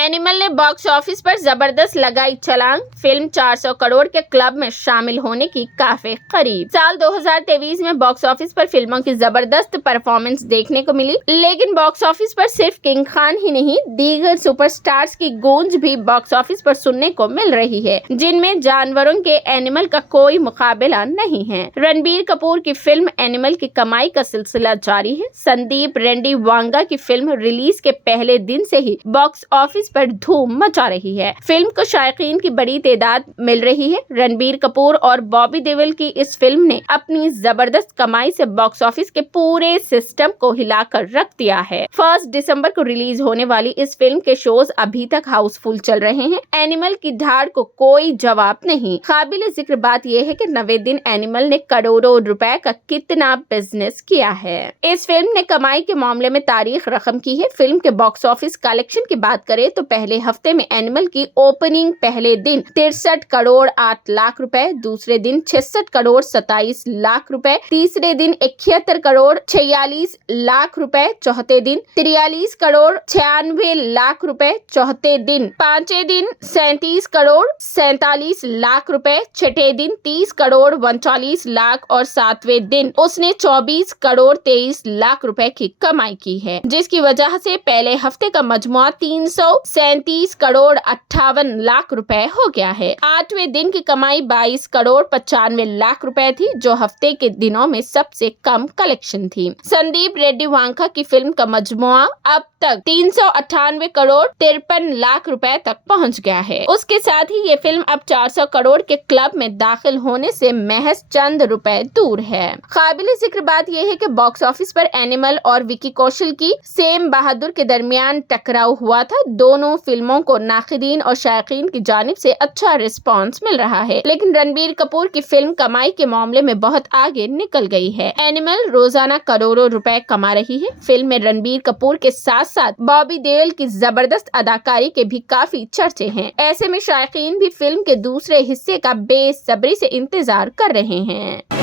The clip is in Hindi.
एनिमल ने बॉक्स ऑफिस पर जबरदस्त लगाई छलांग। फिल्म 400 करोड़ के क्लब में शामिल होने की काफी करीब। साल 2023 में बॉक्स ऑफिस पर फिल्मों की जबरदस्त परफॉर्मेंस देखने को मिली, लेकिन बॉक्स ऑफिस पर सिर्फ किंग खान ही नहीं, दीगर सुपरस्टार्स की गूंज भी बॉक्स ऑफिस पर सुनने को मिल रही है, जिनमें जानवरों के एनिमल का कोई मुकाबला नहीं है। रणबीर कपूर की फिल्म एनिमल की कमाई का सिलसिला जारी है। संदीप रेड्डी वांगा की फिल्म रिलीज के पहले दिन से ही बॉक्स ऑफिस पर धूम मचा रही है। फिल्म को शायकीन की बड़ी तादाद मिल रही है। रणबीर कपूर और बॉबी देओल की इस फिल्म ने अपनी जबरदस्त कमाई से बॉक्स ऑफिस के पूरे सिस्टम को हिलाकर रख दिया है। 1 दिसंबर को रिलीज होने वाली इस फिल्म के शोज अभी तक हाउसफुल चल रहे हैं। एनिमल की धाड़ को कोई जवाब नहीं। काबिल जिक्र बात यह है कि 90 दिन एनिमल ने करोड़ों रुपए का कितना बिजनेस किया है। इस फिल्म ने कमाई के मामले में तारीख रकम की है। फिल्म के बॉक्स ऑफिस कलेक्शन की बात करें तो पहले हफ्ते में एनिमल की ओपनिंग पहले दिन 63 करोड़ 8 लाख रुपए, दूसरे दिन 66 करोड़ 27 लाख रुपए, तीसरे दिन 71 करोड़ 46 लाख रुपए, चौथे दिन 43 करोड़ 96 लाख रुपए, चौथे दिन पांचवें दिन 37 करोड़ 47 लाख रुपए, छठे दिन 30 करोड़ 39 लाख और सातवें दिन उसने 24 करोड़ 23 लाख रुपए की कमाई की है, जिसकी वजह से पहले हफ्ते का मजमुआ 337 करोड़ 58 लाख रुपए हो गया है। आठवें दिन की कमाई 22 करोड़ 95 लाख रुपए थी, जो हफ्ते के दिनों में सबसे कम कलेक्शन थी। संदीप रेड्डी वांका की फिल्म का मजमुआ अब तक 398 करोड़ 53 लाख रुपए तक पहुंच गया है। उसके साथ ही ये फिल्म अब 400 करोड़ के क्लब में दाखिल होने से महज चंद रुपए दूर है। काबिल जिक्र बात यह है कि बॉक्स ऑफिस पर एनिमल और विकी कौशल की सेम बहादुर के दरमियान टकराव हुआ था। दोनों फिल्मों को नाक़िदीन और शायकीन की जानिब से अच्छा रिस्पांस मिल रहा है, लेकिन रणबीर कपूर की फिल्म कमाई के मामले में बहुत आगे निकल गई है। एनिमल रोजाना करोड़ों रुपए कमा रही है। फिल्म में रणबीर कपूर के साथ साथ बॉबी देओल की जबरदस्त अदाकारी के भी काफी चर्चे हैं। ऐसे में शायकीन भी फिल्म के दूसरे हिस्से का बेसब्री से इंतजार कर रहे हैं।